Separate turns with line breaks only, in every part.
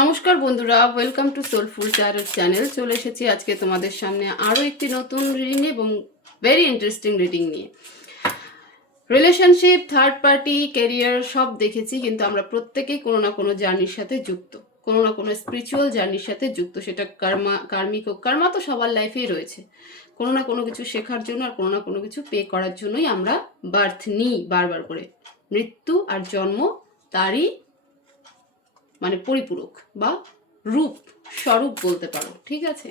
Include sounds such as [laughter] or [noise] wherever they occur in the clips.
নমস্কার বন্ধুরা welcome to soulful tarot channel চলে এসেছি আজকে তোমাদের সামনে আরও একটি নতুন রিডিং এবং ভেরি ইন্টারেস্টিং রিডিং নিয়ে। রিলেশনশিপ থার্ড পার্টি ক্যারিয়ার সব দেখেছি, কিন্তু আমরা প্রত্যেকেই কোনো না কোনো জার্নির সাথে যুক্ত। কোনো না কোনো স্পিরিচুয়াল জার্নির সাথে যুক্ত, সেটা কর্মা কার্মিক হোক কর্মা তো সবার লাইফেই রয়েছে। কোনো না কোনো কিছু শেখার জন্য আর কোনো না কোনো কিছু পে করার জন্যই আমরা বার্থ নিই বারবার করে। মৃত্যু আর জন্ম তারই মানে পরিপূরক বা রূপ, স্বরূপ বলতে পারো, ঠিক আছে?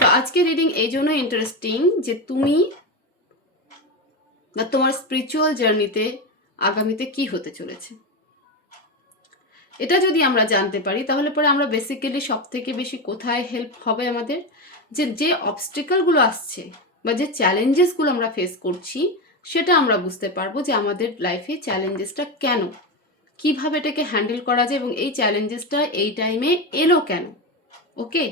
তো আজকে রিডিং এই জন্য ইন্টারেস্টিং যে তুমি বা তোমার স্পিরিচুয়াল জার্নিতে আগামীতে কি হতে চলেছে। এটা যদি আমরা জানতে পারি, তাহলে পরে আমরা বেসিক্যালি সব থেকে বেশি কোথায় হেল্প হবে আমাদের? যে যে অবস্টিকালগুলো আসছে বা যে চ্যালেঞ্জেসগুলো আমরা ফেস করছি, সেটা আমরা বুঝতে পারব যে আমাদের লাইফে চ্যালেঞ্জেসটা কেন কীভাবে এটাকে হ্যান্ডেল করা যায় এবং এই চ্যালেঞ্জেসটা এই টাইমে এলো কেন? ওকে?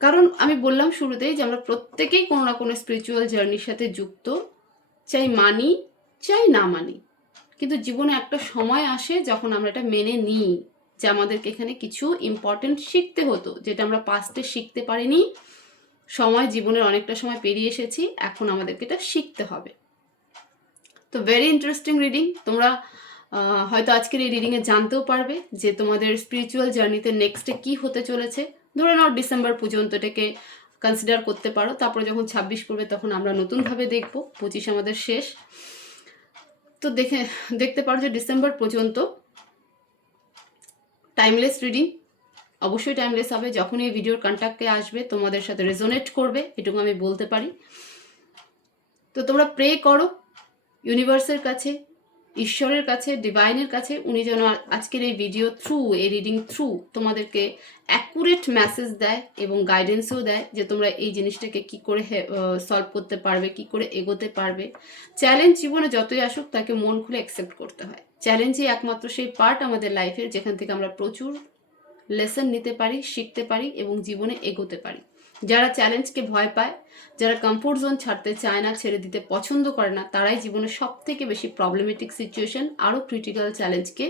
কারণ আমি বললাম শুরুতেই যে আমরা প্রত্যেকেই কোনো না কোনো স্পিরিচুয়াল জার্নির সাথে যুক্ত, চাই মানি, চাই না মানি। কিন্তু জীবনে একটা সময় আসে যখন আমরা এটা মেনে নিই যে আমাদেরকে এখানে কিছু ইম্পর্টেন্ট শিখতে হতো, যেটা আমরা পাস্টে শিখতে পারিনি। সময় জীবনের অনেকটা সময় পেরিয়ে এসেছি, এখন আমাদেরকে এটা শিখতে হবে। তো ভেরি ইন্টারেস্টিং রিডিং তোমরা হয়তো আজকের এই রিডিংয়ে জানতেও পারবে যে তোমাদের স্পিরিচুয়াল জার্নিতে নেক্সটে কি হতে চলেছে। ধরে নাও ডিসেম্বর পর্যন্ত এটাকে কনসিডার করতে পারো। তারপরে যখন ছাব্বিশ পড়বে তখন আমরা নতুনভাবে দেখব, পঁচিশ আমাদের শেষ। তো দেখে, দেখতে পারো যে ডিসেম্বর পর্যন্ত টাইমলেস রিডিং অবশ্যই টাইমলেস হবে। যখন এই ভিডিওর কন্ট্যাক্টে আসবে, তোমাদের সাথে রেজোনেট করবে, এটুকু আমি বলতে পারি। তো তোমরা প্রে করো ইউনিভার্সের কাছে ঈশ্বরের কাছে ডিভাইনের কাছে উনি যেন আজকের এই ভিডিও থ্রু এই রিডিং থ্রু তোমাদেরকে অ্যাকুরেট মেসেজ দেয় এবং গাইডেন্সও দেয় যে তোমরা এই জিনিসটাকে কি করে সলভ করতে পারবে, কি করে এগোতে পারবে। চ্যালেঞ্জ জীবনে যতই আসুক, তাকে মন খুলে অ্যাকসেপ্ট করতে হয়। চ্যালেঞ্জই একমাত্র সেই পার্ট আমাদের লাইফের যেখান থেকে আমরা প্রচুর লেসন নিতে পারি, শিখতে পারি এবং জীবনে এগোতে পারি। যারা চ্যালেঞ্জকে ভয় পায়, যারা কমফোর্ট জোন ছাড়তে চায় না, ছেড়ে দিতে পছন্দ করে না, তারাই জীবনে সব থেকে বেশি প্রবলেমেটিক সিচুয়েশন আরও ক্রিটিক্যাল চ্যালেঞ্জকে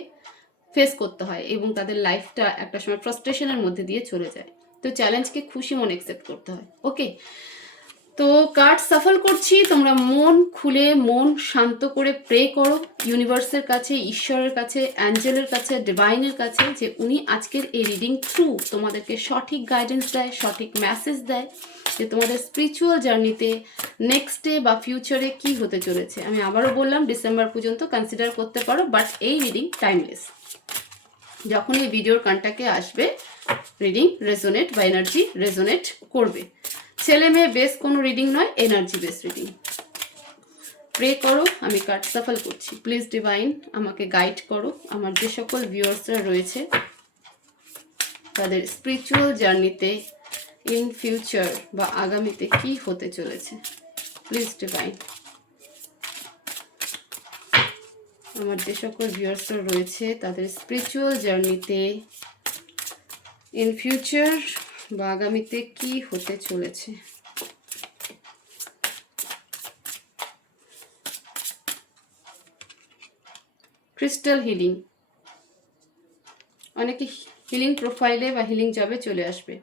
ফেস করতে হয় এবং তাদের লাইফটা একটা সময় ফ্রাস্ট্রেশনের মধ্যে দিয়ে চলে যায়। তো চ্যালেঞ্জকে খুশি মনে অ্যাকসেপ্ট করতে হয়। ওকে তো কার্ড সাফল করছি, তোমরা মন খুলে, মন শান্ত করে প্রে করো। ইউনিভার্সের কাছে, ঈশ্বরের কাছে অ্যাঞ্জেলের কাছে ডিভাইনের কাছে, যে উনি আজকের এই রিডিং থ্রু তোমাদেরকে সঠিক গাইডেন্স দেয়, সঠিক মেসেজ দেয়, যে তোমাদের স্পিরিচুয়াল জার্নিতে নেক্সট ডে বা ফিউচারে কি হতে চলেছে। আমি আবারও বললাম ডিসেম্বর পর্যন্ত কনসিডার করতে পারো বাট এই রিডিং টাইমলেস যখন এই ভিডিওর কন্ট্যাক্টে আসবে রিডিং রেজোনেট বা এনার্জি রেজোনেট করবে। ছেলে মেয়ে বেস কোনো রিডিং নয় এনার্জি বেস রিডিং প্রে করো, আমি কার্ড সাফল করছি। প্লিজ ডিভাইন আমাকে গাইড করো। আমার যে সকল ভিউয়ার্সরা রয়েছে, তাদের স্পিরিচুয়াল জার্নিতে ইন ফিউচার বা আগামীতে কি হতে চলেছে। প্লিজ ডিভাইন আমার যে সকল ভিউয়ার্সরা রয়েছে, তাদের স্পিরিচুয়াল জার্নিতে ইন ফিউচার বা আগামীতে কি হতে চলেছে? ক্রিস্টাল হিলিং অনেকে হিলিং প্রোফাইলে বা হিলিং যাবে চলে আসবে।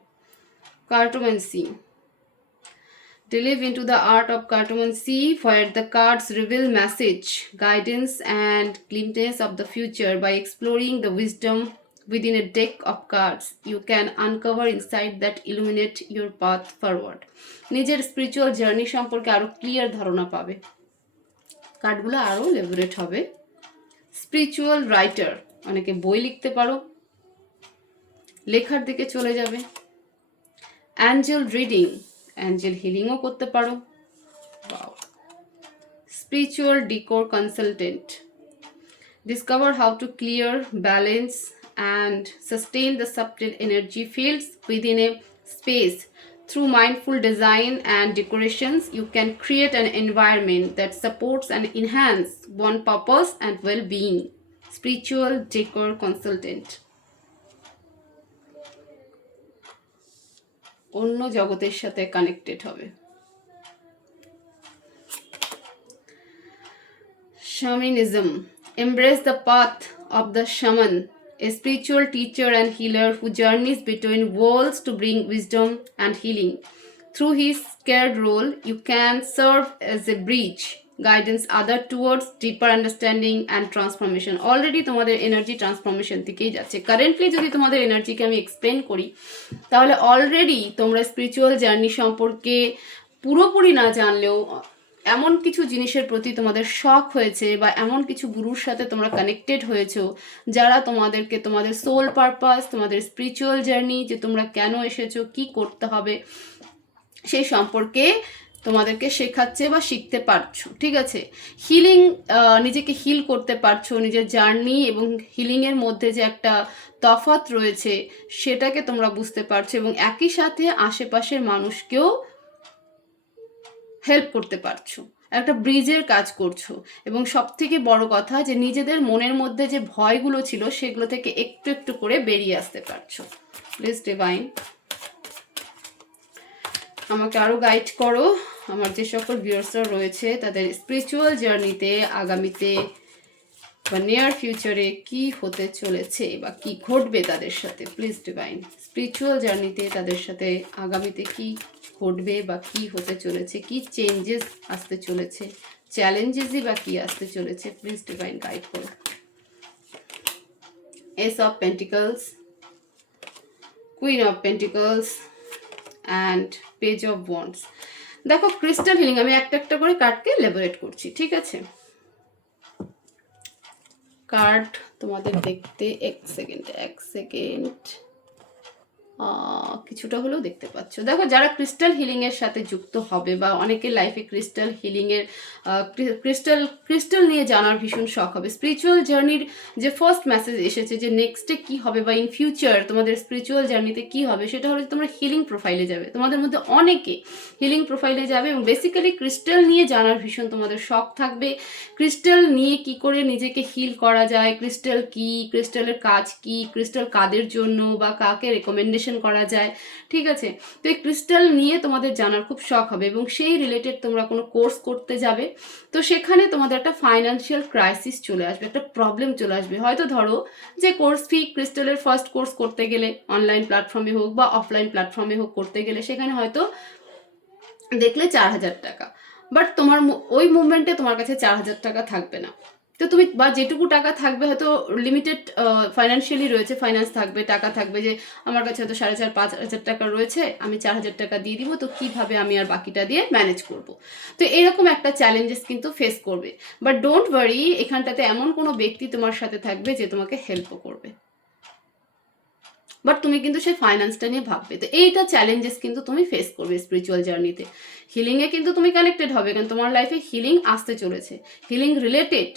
Cartomancy to live in to the art of cartomancy for the cards reveal message guidance and glimpses of the future by exploring the wisdom within a deck of cards, you can uncover insight that illuminate your path forward. নিজের spiritual journey সম্পর্কে আরও clear ধারণা পাবে। কার্ডগুলো আরও লেভারেট হবে। Spiritual writer অনেকে বই লিখতে পারো। লেখার দিকে চলে যাবে। অ্যাঞ্জেল রিডিং অ্যাঞ্জেল হিলিংও করতে পারো। Spiritual decor consultant discover how to clear balance and sustain the subtle energy fields within a space through mindful design and decorations you can create an environment that supports and enhance one purpose and well-being spiritual decor consultant অন্য জগতের সাথে connected হবে Shamanism. Embrace the path of the shaman a spiritual teacher and healer who journeys between worlds to bring wisdom and healing. Through his scared role, you can serve as a bridge, guidance other towards deeper understanding and transformation. Already তোমাদের energy transformation থেকেই যাচ্ছে currently যদি তোমাদের এনার্জিকে আমি explain করি তাহলে already তোমরা spiritual journey সম্পর্কে পুরোপুরি না জানলেও এমন কিছু জিনিসের প্রতি তোমাদের শখ হয়েছে বা এমন কিছু গুরুর সাথে তোমরা কানেক্টেড হয়েছো যারা তোমাদেরকে তোমাদের সোল পারপাস তোমাদের স্পিরিচুয়াল জার্নি যে তোমরা কেন এসেছ, কি করতে হবে, সেই সম্পর্কে তোমাদেরকে শেখাচ্ছে বা শিখতে পারছ, ঠিক আছে? হিলিং নিজেকে হিল করতে পারছ, নিজের জার্নি এবং হিলিংয়ের মধ্যে যে একটা তফাৎ রয়েছে, সেটাকে তোমরা বুঝতে পারছ এবং একই সাথে আশেপাশের মানুষকেও হেল্প করতে পারছ। একটা ব্রিজের কাজ করছ। এবং সব থেকে বড় কথা যে, নিজেদের মনের মধ্যে যে ভয়গুলো ছিল, সেগুলো থেকে একটু একটু করে বেরিয়ে আসতে পারছ। প্লিজ ডিভাইন আমাকে আরও গাইড করো। আমার যে সকল ভিউয়ার্সরা রয়েছে, তাদের স্পিরিচুয়াল জার্নিতে আগামীতে বা নিয়ার ফিউচারে কি হতে চলেছে বা কি ঘটবে তাদের সাথে? প্লিজ ডিভাইন স্পিরিচুয়াল জার্নিতে তাদের সাথে আগামীতে কি ঘটবে বা কি হতে চলেছে, কি চেঞ্জেস আসতে চলেছে চ্যালেঞ্জেসই বা কি আসতে চলেছে প্লিজ ডিভাইন গাইড করো। Ace of pentacles queen of pentacles and page of wands দেখো ক্রিস্টাল হিলিং আমি একটা একটা করে কার্ডকে লেবারেট করছি, ঠিক আছে? কার্ড তোমাদের দেখতে এক সেকেন্ড এক সেকেন্ড কিছুটা হলেও দেখতে পাচ্ছ। দেখো, যারা ক্রিস্টাল হিলিং এর সাথে যুক্ত হবে বা অনেকের লাইফে ক্রিস্টাল হিলিং এর ক্রিস্টাল ক্রিস্টাল নিয়ে জানার ভীষণ শখ হবে। স্পিরিচুয়াল জার্নির যে ফার্স্ট মেসেজ এসেছে যে নেক্সটে কি হবে বা ইন ফিউচার তোমাদের স্পিরিচুয়াল জার্নিতে কি হবে, সেটা হলো তোমরা হিলিং প্রোফাইলে যাবে। তোমাদের মধ্যে অনেকে হিলিং প্রোফাইলে যাবে এবং বেসিক্যালি ক্রিস্টাল নিয়ে জানার ভীষণ তোমাদের শখ থাকবে। ক্রিস্টাল নিয়ে কি করে নিজেকে হিল করা যায়? ক্রিস্টাল কি? ক্রিস্টালের কাজ কি? ক্রিস্টাল কাদের জন্য বা কাকে রেকমেন্ডেশন করা যায়, ঠিক আছে? তো এই ক্রিস্টাল নিয়ে তোমাদের জানার খুব শখ হবে এবং সেই রিলেটেড তোমরা কোনো কোর্স করতে যাবে। তো সেখানে তোমাদের একটা ফাইন্যান্সিয়াল ক্রাইসিস চলে আসবে, একটা প্রবলেম চলে আসবে। হয়তো ধরো যে কোর্স ফি ক্রিস্টালের ফার্স্ট কোর্স করতে গেলে অনলাইন প্ল্যাটফর্মে হোক বা অফলাইন প্ল্যাটফর্মে হোক করতে গেলে, সেখানে হয়তো দেখলে চার হাজার টাকা। বাট তোমার ওই মুভমেন্টে তোমার কাছে চার হাজার টাকা থাকবে না। তো তুমি বা যেটুকু টাকা থাকবে হয়তো লিমিটেড ফাইন্যান্সিয়ালি রয়েছে ফাইন্যান্স থাকবে, টাকা থাকবে যে আমার কাছে হয়তো সাড়ে চার, পাঁচ হাজার টাকা রয়েছে, আমি চার হাজার টাকা দিয়ে দিব, তো কীভাবে আমি আর বাকিটা দিয়ে ম্যানেজ করব? তো এরকম একটা চ্যালেঞ্জেস কিন্তু ফেস করবে। বাট ডোন্ট ওয়ারি এখানটাতে এমন কোনো ব্যক্তি তোমার সাথে থাকবে যে তোমাকে হেল্পও করবে। বাট তুমি কিন্তু সেই ফাইন্যান্সটা নিয়ে ভাববে। তো এইটা চ্যালেঞ্জেস কিন্তু তুমি ফেস করবে স্পিরিচুয়াল জার্নিতে হিলিংয়ে কিন্তু তুমি কানেক্টেড হবে, কারণ তোমার লাইফে হিলিং আসতে চলেছে। হিলিং রিলেটেড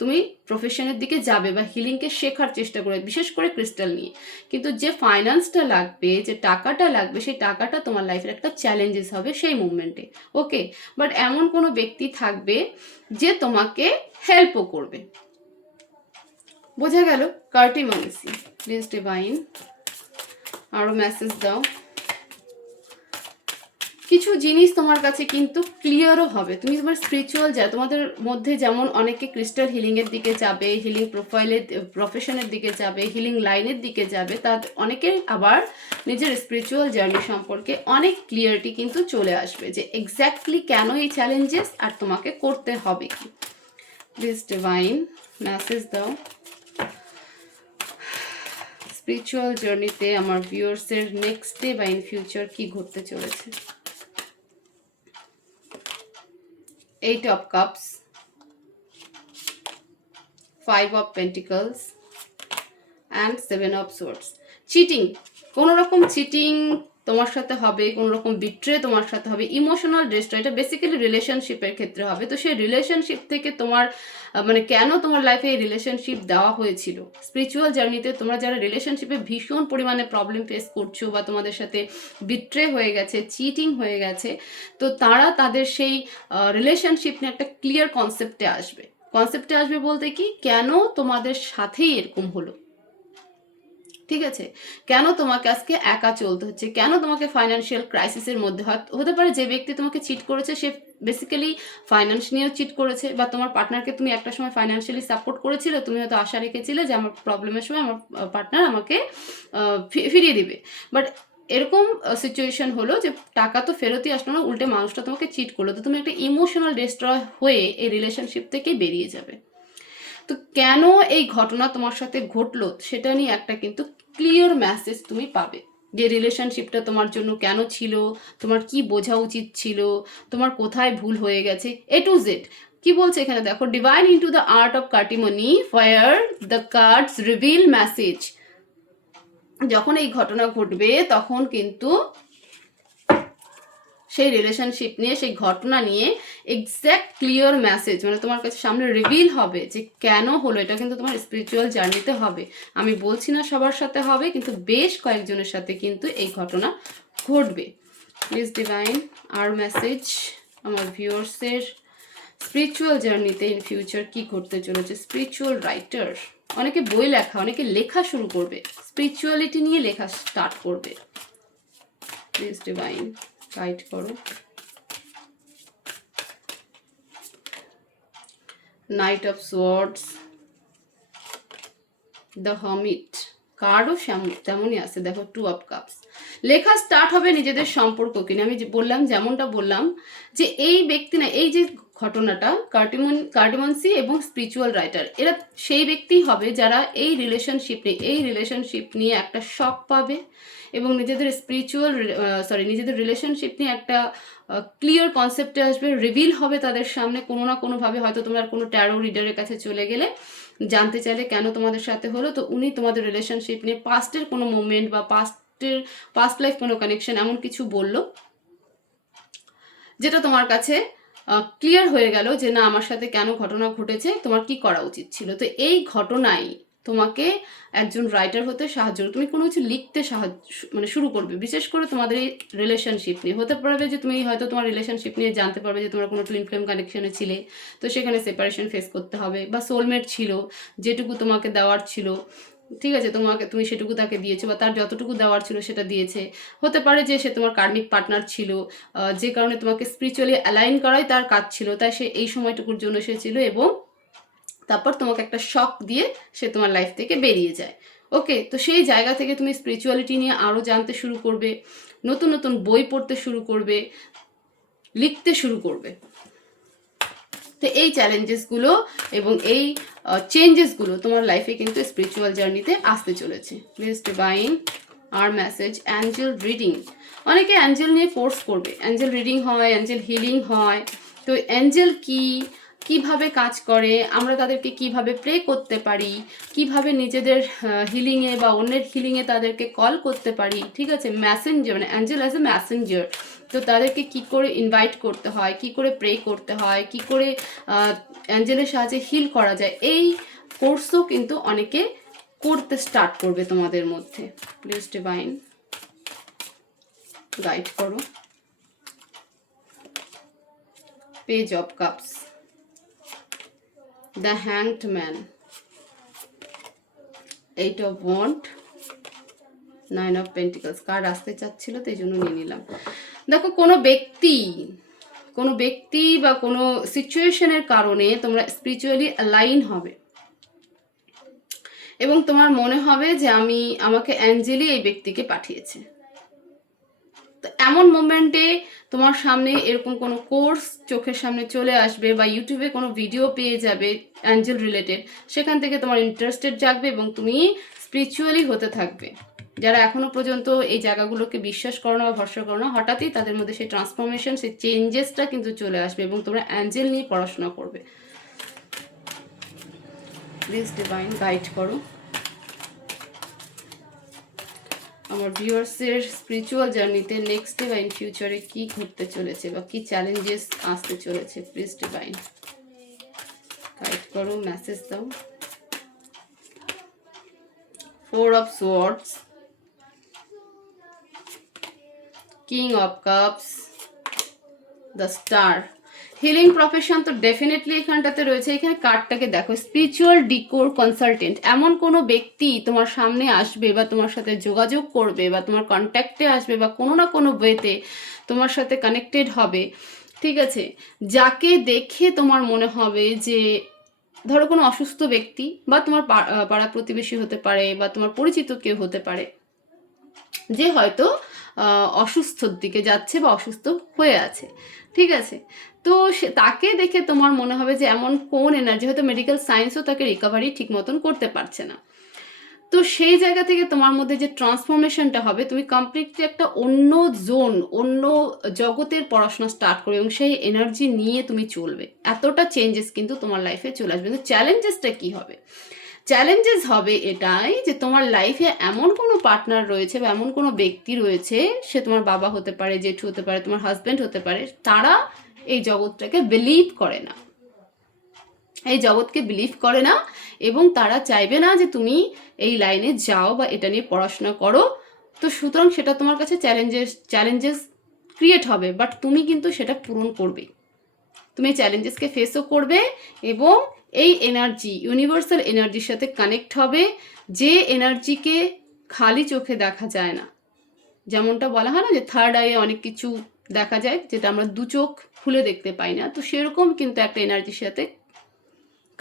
তুমি প্রফেশনের দিকে যাবে বা হিলিংকে শেখার চেষ্টা করবে, বিশেষ করে ক্রিস্টাল নিয়ে। কিন্তু যে ফাইন্যান্সটা লাগবে, যে টাকাটা লাগবে, সেই টাকাটা তোমার লাইফের একটা চ্যালেঞ্জেস হবে সেই মুভমেন্টে ওকে বাট এমন কোনো ব্যক্তি থাকবে যে তোমাকে হেল্পও করবে। বোঝা গেল? কার্টিমানসি প্লিজ ডিভাইন আরও মেসেজ দাও। কিছু জিনিস তোমার কাছে কিন্তু ক্লিয়ারও হবে। তুমি তোমার স্পিরিচুয়াল যা, তোমাদের মধ্যে যেমন অনেকে ক্রিস্টাল হিলিংয়ের দিকে যাবে হিলিং প্রোফাইলের প্রফেশনের দিকে যাবে হিলিং লাইনের দিকে যাবে, তার অনেকে আবার নিজের স্পিরিচুয়াল জার্নি সম্পর্কে অনেক ক্লিয়ারিটি কিন্তু চলে আসবে যে এক্স্যাক্টলি কেন এই চ্যালেঞ্জেস আর তোমাকে করতে হবে কি। প্লিজ ডিভাইন মেসেজ দাও। [sighs] স্পিরিচুয়াল জার্নিতে আমার ভিউয়ার্সের নেক্সট ডে বা ইন ফিউচার কি ঘটতে চলেছে? Eight of Cups, five of Pentacles, and seven of Swords. Cheating কোনো রকম চিটিং তোমার সাথে হবে কোনো রকম বিট্রে তোমার সাথে হবে ইমোশনাল ডিস্ট্রয় এটা বেসিক্যালি রিলেশনশিপের ক্ষেত্রে হবে। তো সেই রিলেশনশিপ থেকে তোমার মানে কেন তোমার লাইফে এই রিলেশনশিপ দেওয়া হয়েছিল? স্পিরিচুয়াল জার্নিতে তোমরা যারা রিলেশনশিপে ভীষণ পরিমাণে প্রবলেম ফেস করছ বা তোমাদের সাথে বিট্রে হয়ে গেছে চিটিং হয়ে গেছে, তো তারা তাদের সেই রিলেশনশিপ নিয়ে একটা ক্লিয়ার কনসেপ্টে আসবে। কনসেপ্টে আসবে বলতে কি, কেন তোমাদের সাথেই এরকম হলো? ঠিক আছে? কেন তোমাকে আজকে একা চলতে হচ্ছে? কেন তোমাকে ফাইন্যান্সিয়াল ক্রাইসিসের মধ্যে হতে পারে যে ব্যক্তি তোমাকে চিট করেছে, সে বেসিক্যালি ফাইন্যান্স নিয়েও চিট করেছে বা তোমার পার্টনারকে তুমি একটা সময় ফাইন্যান্সিয়ালি সাপোর্ট করেছিলে, তুমি হয়তো আশা রেখেছিলে যে আমার প্রবলেমের সময় আমার পার্টনার আমাকে ফিরিয়ে দিবে। বাট এরকম সিচুয়েশন হলো যে টাকা তো ফেরতই আসলো না, উল্টে মানুষটা তোমাকে চিট করল। তো তুমি একটা ইমোশনাল ডিস্ট্রয় হয়ে এই রিলেশনশিপ থেকে বেরিয়ে যাবে। তো কেন এই ঘটনা তোমার সাথে ঘটলো, সেটা নিয়ে একটা কিন্তু ক্লিয়ার মেসেজ তুমি পাবে। যে রিলেশনশিপটা তোমার জন্য কেন ছিল, তোমার কি বোঝা উচিত ছিল, তোমার কোথায় ভুল হয়ে গেছে এ টু জেড কি বলছে এখানে? দেখো divine into the art of cartomancy fire the cards reveal message যখন এই ঘটনা ঘটবে, তখন কিন্তু সেই রিলেশনশিপ নিয়ে, সেই ঘটনা নিয়ে এক্স্যাক্ট ক্লিয়ার মেসেজ মানে তোমার কাছে সামনে রিভিল হবে যে কেন হলো, এটা কিন্তু তোমার স্পিরিচুয়াল জার্নিতে হবে। আমি বলছি না সবার সাথে হবে, কিন্তু বেশ কয়েকজনের সাথে কিন্তু এই ঘটনা ঘটবে। প্লিজ ডিভাইন আর মেসেজ আমার ভিউয়ার্সের স্পিরিচুয়াল জার্নিতে ইন ফিউচার কি ঘটতে চলেছে? স্পিরিচুয়াল রাইটার অনেকে বই লেখা, অনেকে লেখা শুরু করবে। স্পিরিচুয়ালিটি নিয়ে লেখা স্টার্ট করবে। প্লিজ ডিভাইন গাইড করো। Knight of swords the hermit কার্ডও তেমনই আছে। দেখো টু অফ কাপস লেখা স্টার্ট হবে নিজেদের সম্পর্ককে নিয়ে? আমি বললাম, যেমনটা বললাম, যে এই ব্যক্তি না, এই যে ঘটনাটা কার্টিমন কার্টিমন্সি এবং স্পিরিচুয়াল রাইটার এরা সেই ব্যক্তি হবে যারা এই রিলেশনশিপ নিয়ে, এই রিলেশনশিপ নিয়ে একটা শখ পাবে এবং নিজেদের স্পিরিচুয়াল সরি নিজেদের রিলেশনশিপ নিয়ে একটা ক্লিয়ার কনসেপ্টে আসবে রিভিল হবে তাদের সামনে। কোনো না কোনোভাবে হয়তো তোমরা কোনো ট্যারো রিডারের কাছে চলে গেলে জানতে চাইলে কেন তোমাদের সাথে হলো। তো উনি তোমাদের রিলেশনশিপ নিয়ে পাস্টের কোনো মুভমেন্ট বা পাস্টের পাস্ট লাইফ কোনো কানেকশন এমন কিছু বলল? যেটা তোমার কাছে ক্লিয়ার হয়ে গেল যে না, আমার সাথে কেন ঘটনা ঘটেছে, তোমার কি করা উচিত ছিল? তো এই ঘটনাই তোমাকে একজন রাইটার হতে সাহায্য করবে। তুমি কোনো কিছু লিখতে সাহায্য মানে শুরু করবে। বিশেষ করে তোমাদের এই রিলেশনশিপ নিয়ে। হতে পারবে যে তুমি হয়তো তোমার রিলেশনশিপ নিয়ে জানতে পারবে যে তোমার কোনো টুইন ফ্লেম কানেকশনে ছিলে। তো সেখানে সেপারেশন ফেস করতে হবে। বা সোলমেট ছিল, যেটুকু তোমাকে দেওয়ার ছিল। ঠিক আছে, তোমাকে, তুমি সেটুকু তাকে দিয়েছ বা তার যতটুকু দেওয়ার ছিল সেটা দিয়েছে। হতে পারে যে সে তোমার কার্মিক পার্টনার ছিল যে কারণে তোমাকে স্পিরিচুয়ালি অ্যালাইন করাই তার কাজ ছিল, তাই সে এই সময়টুকুর জন্য সে ছিল এবং তারপর তোমাকে একটা শখ দিয়ে সে তোমার লাইফ থেকে বেরিয়ে যায়। ওকে তো সেই জায়গা থেকে তুমি স্পিরিচুয়ালিটি নিয়ে আরও জানতে শুরু করবে, নতুন নতুন বই পড়তে শুরু করবে, লিখতে শুরু করবে। তো এই চ্যালেঞ্জেসগুলো এবং এই চেঞ্জেসগুলো তোমার লাইফে কিন্তু স্পিরিচুয়াল জার্নিতে আসতে চলেছে। প্লিজ ডিভাইন আর মেসেজ অ্যাঞ্জেল রিডিং অনেকে অ্যাঞ্জেল নিয়ে কোর্স করবে। অ্যাঞ্জেল রিডিং হয় অ্যাঞ্জেল হিলিং হয়। তো অ্যাঞ্জেল কি? কীভাবে কাজ করে? আমরা তাদেরকে কীভাবে প্রে করতে পারি? কীভাবে নিজেদের হিলিংয়ে বা অন্যের হিলিংয়ে তাদেরকে কল করতে পারি? ঠিক আছে? ম্যাসেঞ্জার মানে অ্যাঞ্জেল অ্যাজ এ ম্যাসেঞ্জার তো তাদেরকে কি করে ইনভাইট করতে হয়, কি করে প্রে করতে হয়, কি করে অ্যাঞ্জেলের সাহায্যে হিল করা যায়, এই কোর্সও কিন্তু অনেকে করতে স্টার্ট করবে তোমাদের মধ্যে। প্লিজ ডিভাইন গাইড করো। Page of cups the hanged man eight of wands nine of pentacles card আসতে চাচ্ছিল তো এই জন্য নিয়ে নিলাম। দেখো, কোনো ব্যক্তি কোনো ব্যক্তি বা কোনো সিচুয়েশনের কারণে তোমরা স্পিরিচুয়ালি অ্যালাইন হবে। এবং তোমার মনে হবে যে আমি, আমাকে অ্যাঞ্জেলি এই ব্যক্তিকে পাঠিয়েছে। তো এমন মোমেন্টে তোমার সামনে এরকম কোনো কোর্স চোখের সামনে চলে আসবে বা ইউটিউবে কোনো ভিডিও পেয়ে যাবে অ্যাঞ্জেল রিলেটেড, সেখান থেকে তোমার ইন্টারেস্টেড জাগবে এবং তুমি স্পিরিচুয়ালি হতে থাকবে। যারা এখনও পর্যন্ত এই জায়গাগুলোকে বিশ্বাস করো না বা ভরসা করো না, হঠাৎই তাদের মধ্যে সেই ট্রান্সফরমেশন সেই চেঞ্জেসটা কিন্তু চলে আসবে এবং তোমরা অ্যাঞ্জেল নিয়ে পড়াশোনা করবে। প্লিজ ডিভাইন গাইড করো। আমার ভিউয়ার্সের স্পিরিচুয়াল জার্নিতে নেক্সট ডে বা ইন ফিউচারে কি ঘটতে চলেছে বা কি চ্যালেঞ্জেস আসতে চলেছে? প্লিজ ডিভাইন গাইড করো মেসেজ দাও। Four of swords king of cups the star healing profession তো ডেফিনেটলি এখানটাতে রয়েছে। এখানে কার্ডটাকে দেখো স্পিরিচুয়াল ডিকোর কনসালটেন্ট এমন কোনো ব্যক্তি তোমার সামনে আসবে বা তোমার সাথে যোগাযোগ করবে বা তোমার কন্ট্যাক্টে আসবে বা কোনো না কোনো ওয়েতে তোমার সাথে কানেক্টেড হবে। ঠিক আছে? যাকে দেখে তোমার মনে হবে যে, ধরো কোনো অসুস্থ ব্যক্তি বা তোমার পাড়া প্রতিবেশী হতে পারে বা তোমার পরিচিত কেউ হতে পারে। যে হয়তো অসুস্থর দিকে যাচ্ছে বা অসুস্থ হয়ে আছে। ঠিক আছে? তো সে, তাকে দেখে তোমার মনে হবে যে এমন কোন এনার্জি হয়তো মেডিকেল সায়েন্সও তাকে রিকভারি ঠিক মতন করতে পারছে না। তো সেই জায়গা থেকে তোমার মধ্যে যে ট্রান্সফরমেশনটা হবে, তুমি কমপ্লিটলি একটা অন্য জোন অন্য জগতের পড়াশোনা স্টার্ট করবে এবং সেই এনার্জি নিয়ে তুমি চলবে। এতটা চেঞ্জেস কিন্তু তোমার লাইফে চলে আসবে। কিন্তু চ্যালেঞ্জেসটা কী হবে? চ্যালেঞ্জেস হবে এটাই যে তোমার লাইফে এমন কোনো পার্টনার রয়েছে বা এমন কোনো ব্যক্তি রয়েছে, সে তোমার বাবা হতে পারে, জেঠু হতে পারে, তোমার হাজব্যান্ড হতে পারে, তারা এই জগৎটাকে বিলিভ করে না। এই জগৎকে বিলিভ করে না এবং তারা চাইবে না যে তুমি এই লাইনে যাও বা এটা নিয়ে পড়াশোনা করো। তো সুতরাং সেটা তোমার কাছে চ্যালেঞ্জেস চ্যালেঞ্জেস ক্রিয়েট হবে বাট তুমি কিন্তু সেটা পূরণ করবে। তুমি চ্যালেঞ্জেসকে ফেসও করবে এবং এই এনার্জি ইউনিভার্সাল এনার্জির সাথে কানেক্ট হবে, যে এনার্জিকে খালি চোখে দেখা যায় না। যেমনটা বলা হয় না যে থার্ড আইয়ে অনেক কিছু দেখা যায়, যেটা আমরা দু চোখ খুলে দেখতে পাই না। তো সেরকম কিন্তু একটা এনার্জির সাথে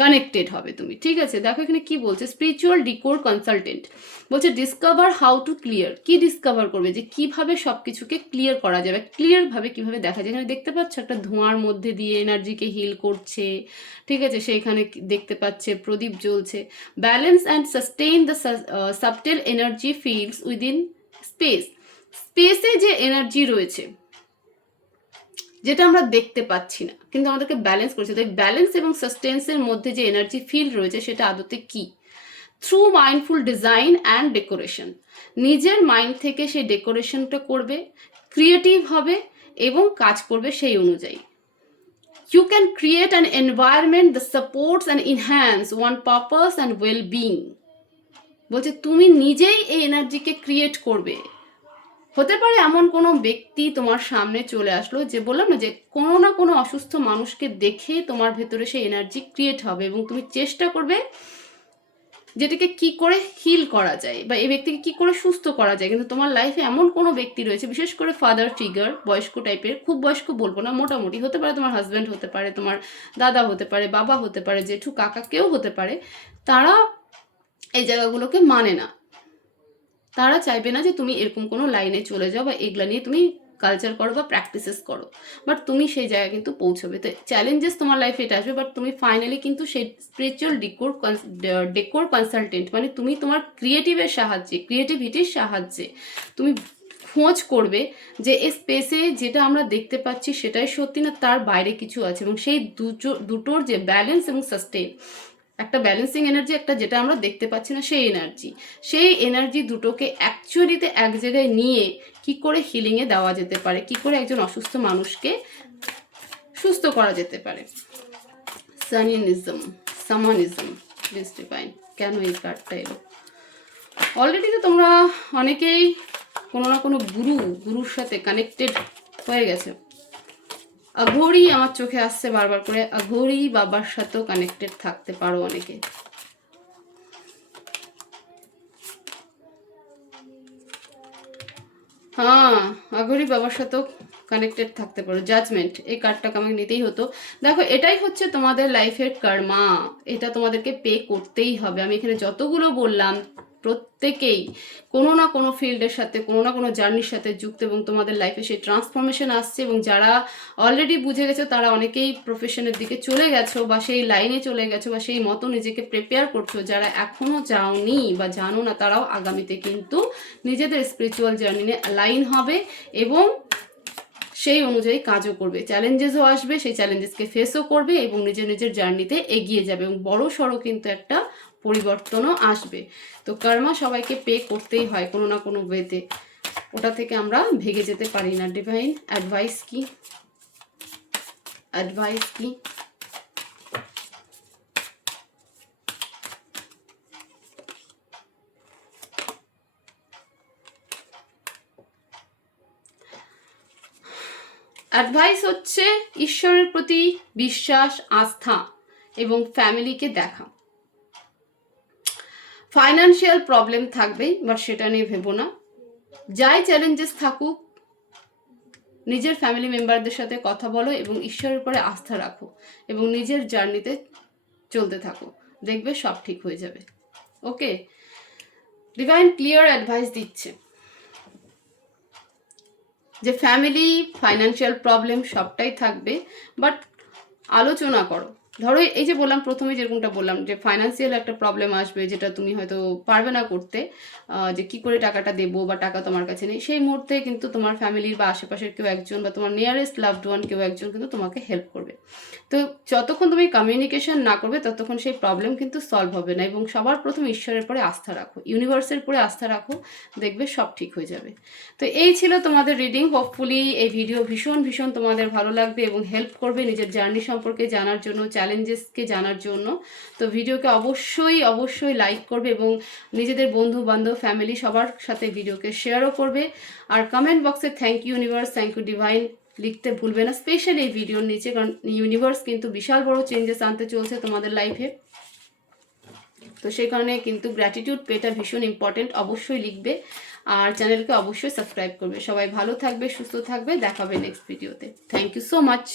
কানেক্টেড হবে তুমি, ঠিক আছে? দেখো এখানে কি বলছে স্পিরিচুয়াল ডিকোর কনসালটেন্ট বলছে ডিসকভার হাউ টু ক্লিয়ার কি ডিসকভার করবে? যে কীভাবে সব কিছুকে ক্লিয়ার করা যাবে ক্লিয়ার ভাবে কীভাবে দেখা যায়? এখানে দেখতে পাচ্ছ একটা ধোঁয়ার মধ্যে দিয়ে এনার্জিকে হিল করছে, ঠিক আছে? সেখানে দেখতে পাচ্ছে, প্রদীপ জ্বলছে। Balance and sustain the subtle energy fields within space স্পেসে যে এনার্জি রয়েছে যেটা আমরা দেখতে পাচ্ছি না, কিন্তু আমাদেরকে ব্যালেন্স করছে। তাই ব্যালেন্স এবং সাস্টেন্সের মধ্যে যে এনার্জি ফিল রয়েছে, সেটা আদতে কি? Through mindful design and decoration নিজের মাইন্ড থেকে সেই ডেকোরেশনটা করবে ক্রিয়েটিভ হবে এবং কাজ করবে সেই অনুযায়ী। You can create an environment the supports and enhance one purpose and well being বলছে, তুমি নিজেই এই এনার্জিকে ক্রিয়েট করবে। হতে পারে এমন কোনো ব্যক্তি তোমার সামনে চলে আসলো যে বললাম না যে কোনো না কোনো অসুস্থ মানুষকে দেখে তোমার ভেতরে সেই এনার্জি ক্রিয়েট হবে এবং তুমি চেষ্টা করবে যেটাকে কি করে হিল করা যায় বা এই ব্যক্তিকে কি করে সুস্থ করা যায়। কিন্তু তোমার লাইফে এমন কোনো ব্যক্তি রয়েছে, বিশেষ করে ফাদার ফিগার বয়স্ক টাইপের খুব বয়স্ক বলব না, মোটামুটি হতে পারে তোমার হাজব্যান্ড হতে পারে, তোমার দাদা হতে পারে, বাবা হতে পারে, জেঠু, কাকা, কেউ হতে পারে, তারা এই জায়গাগুলোকে মানে না। তারা চাইবে না যে তুমি এরকম কোনো লাইনে চলে যাও বা এগুলা নিয়ে তুমি কালচার করো বা প্র্যাকটিসেস করো। বাট তুমি সেই জায়গায় কিন্তু পৌঁছবে। তো চ্যালেঞ্জেস তোমার লাইফে এটা আসবে বাট তুমি ফাইনালি কিন্তু সেই স্পিরিচুয়াল ডিকোর ডেকোর কনসালটেন্ট মানে তুমি তোমার ক্রিয়েটিভের সাহায্যে ক্রিয়েটিভিটির সাহায্যে তুমি খোঁজ করবে যে এই স্পেসে যেটা আমরা দেখতে পাচ্ছি সেটাই সত্যি না তার বাইরে কিছু আছে। এবং সেই দুটো, দুটোর যে ব্যালেন্স এবং সাস্টেন একটা ব্যালেন্সিং এনার্জি একটা যেটা আমরা দেখতে পাচ্ছি না, সেই এনার্জি সেই এনার্জি দুটোকে অ্যাকচুয়ালিতে এক জায়গায় নিয়ে কি করে হিলিংয়ে দেওয়া যেতে পারে, কি করে একজন অসুস্থ মানুষকে সুস্থ করা যেতে পারে? সানিনিজম সামানিজম ডিস্টিফাইন কেন এই কার্ডটা এলো? অলরেডি তো তোমরা অনেকেই কোনো না কোনো গুরু গুরুর সাথে কানেক্টেড হয়ে গেছে। আঘোরি আমার চোখে আসছে বারবার করে আঘোরি বাবার সাথেও কানেক্টেড থাকতে পারো অনেকে। হ্যাঁ আঘোরি বাবার সাথেও কানেক্টেড থাকতে পারো। জাজমেন্ট এই কার্ডটাকে আমাকে নিতেই হতো। দেখো, এটাই হচ্ছে তোমাদের লাইফের কর্মা এটা তোমাদেরকে পে করতেই হবে। আমি এখানে যতগুলো বললাম প্রত্যেকেই কোনো না কোনো ফিল্ডের সাথে, কোনো না কোনো জার্নির সাথে যুক্ত এবং তোমাদের লাইফে সেই ট্রান্সফরমেশন আসছে এবং যারা অলরেডি বুঝে গেছো তারা অনেকেই প্রফেশনের দিকে চলে গেছো বা সেই লাইনে চলে গেছো বা সেই মতো নিজেকে প্রিপেয়ার করছ। যারা এখনও যাওনি বা জানো না তারাও আগামীতে কিন্তু নিজেদের স্পিরিচুয়াল জার্নি লাইন হবে এবং সেই অনুযায়ী কাজও করবে। চ্যালেঞ্জেসও আসবে, সেই চ্যালেঞ্জেসকে ফেসও করবে এবং নিজের নিজের জার্নিতে এগিয়ে যাবে এবং বড় সড়ো কিন্তু একটা পরিবর্তনও আসবে। তো কর্মা সবাইকে পে করতেই হয় কোনো না কোনো ওয়েতে ওটা থেকে আমরা ভেগে যেতে পারি না। ডিভাইন অ্যাডভাইস কি? অ্যাডভাইস কি? অ্যাডভাইস হচ্ছে ঈশ্বরের প্রতি বিশ্বাস, আস্থা এবং ফ্যামিলিকে দেখা। ফাইনান্সিয়াল প্রবলেম থাকবেই বাট সেটা নিয়ে ভেবো না। যাই চ্যালেঞ্জেস থাকুক, নিজের ফ্যামিলি মেম্বারদের সাথে কথা বলো এবং ঈশ্বরের উপরে আস্থা রাখো এবং নিজের জার্নিতে চলতে থাকো। দেখবে সব ঠিক হয়ে যাবে। ওকে ডিভাইন ক্লিয়ার অ্যাডভাইস দিচ্ছে। যে ফ্যামিলি ফাইন্যান্সিয়াল প্রবলেম সবটাই থাকবে বাট আলোচনা করো। ধরো, এই যে বললাম প্রথমে যেরকমটা বললাম যে ফাইন্যান্সিয়াল একটা প্রবলেম আসবে যেটা তুমি হয়তো পারবে না করতে যে কি করে টাকাটা দেবো বা টাকা তোমার কাছে নেই, সেই মুহূর্তে কিন্তু তোমার ফ্যামিলির বা আশেপাশের কেউ একজন বা তোমার নিয়ারেস্ট লাভড ওয়ান কেউ একজন কিন্তু তোমাকে হেল্প করবে। তো যতক্ষণ তুমি কমিউনিকেশন না করবে, ততক্ষণ সেই প্রবলেম কিন্তু সলভ হবে না এবং সবার প্রথম ঈশ্বরের পরে আস্থা রাখো ইউনিভার্সের পরে আস্থা রাখো, দেখবে সব ঠিক হয়ে যাবে। তো এই ছিল তোমাদের রিডিং হোপফুলি এই ভিডিও ভীষণ ভীষণ তোমাদের ভালো লাগবে এবং হেল্প করবে নিজের জার্নি সম্পর্কে জানার জন্য চ্যালেঞ্জেসকে জানার জন্য। তো ভিডিওকে অবশ্যই অবশ্যই লাইক করবে এবং নিজেদের বন্ধু বান্ধব ফ্যামিলি সবার সাথে ভিডিওকে শেয়ারও করবে। আর কমেন্ট বক্সে thank you universe thank you divine লিখতে ভুলবে না। স্পেশালি এই ভিডিওর নিচে, কারণ ইউনিভার্স কিন্তু বিশাল বড় চেঞ্জেস আনতে চলছে তোমাদের লাইফে তো সেই কারণে কিন্তু গ্র্যাটিটিউড পেটা ভীষণ ইম্পর্টেন্ট অবশ্যই লিখবে। আর চ্যানেলকে অবশ্যই সাবস্ক্রাইব করবে। সবাই ভালো থাকবে, সুস্থ থাকবে। দেখাবে নেক্সট ভিডিওতে থ্যাংক ইউ সো মাচ